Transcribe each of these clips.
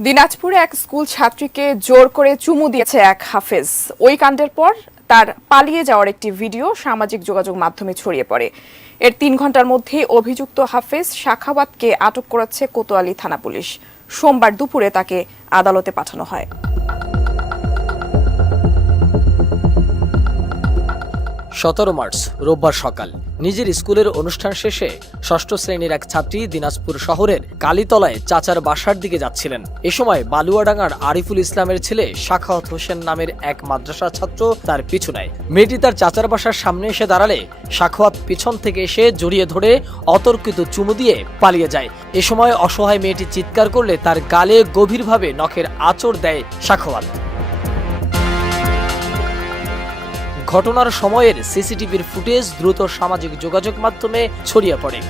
দিনাজপুরে এক স্কুল ছাত্রীকে জোর করে চুমু দিয়েছে এক হাফেজ। ওই কাণ্ডের পর তার পালিয়ে যাওয়ার একটি ভিডিও সামাজিক যোগাযোগ মাধ্যমে ছড়িয়ে পড়ে। এর ৩ ঘন্টার মধ্যে অভিযুক্ত হাফেজ সাখাওয়াতকে আটক করেছে কোতোয়ালি থানা পুলিশ। সোমবার দুপুরে তাকে আদালতে পাঠানো হয়। ১৭ মার্চ রোববার সকাল নিজের স্কুলের অনুষ্ঠান শেষে ষষ্ঠ শ্রেণীর এক ছাত্রী দিনাজপুর শহরের কালীতলায় চাচার বাসার দিকে যাচ্ছিলেন। এ সময় বালুয়াডাঙ্গার আরিফুল ইসলামের ছেলে সাখাওয়াত হোসেন নামের এক মাদ্রাসা ছাত্র তার পিছু নেয়। মেয়েটি তার চাচার বাসার সামনে এসে দাঁড়ালে সাখাওয়াত পিছন থেকে এসে জড়িয়ে ধরে অতর্কিত চুমু দিয়ে পালিয়ে যায়। এ সময় অসহায় মেয়েটি চিৎকার করলে তার গালে গভীরভাবে নখের আঁচড় দেয় সাখাওয়াত। ঘটনার সময়ের সিসিটিভির ফুটেজ দ্রুত সামাজিক যোগাযোগ মাধ্যমে ছড়িয়ে পড়ে।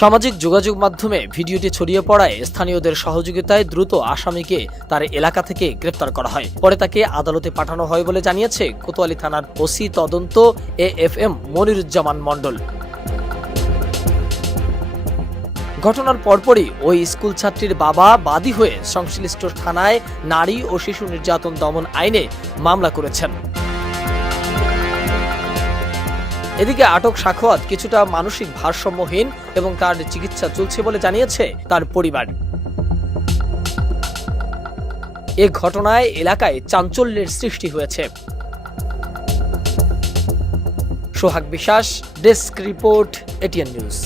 সামাজিক যোগাযোগ মাধ্যমে ভিডিওটি ছড়িয়ে পড়ায় স্থানীয়দের সহযোগিতায় দ্রুত আসামিকে তার এলাকা থেকে গ্রেফতার করা হয়। পরে তাকে আদালতে পাঠানো হয় বলে জানিয়েছে কোতোয়ালি থানার ওসি তদন্ত AFM মনিরুজ্জামান মণ্ডল। ঘটনার পরপরই ওই স্কুল ছাত্রীর বাবা বাদী হয়ে সংশ্লিষ্ট থানায় নারী ও শিশু নির্যাতন দমন আইনে মামলা করেছেন। এদিকে আটক সাখাওয়াত কিছুটা মানসিক ভারসাম্যহীন এবং তার চিকিৎসা চলছে বলে জানিয়েছে তার পরিবার। এ ঘটনায় এলাকায় চাঞ্চল্যের সৃষ্টি হয়েছে। সোহাগ বিশ্বাস, ডেস্ক রিপোর্ট, ATN নিউজ।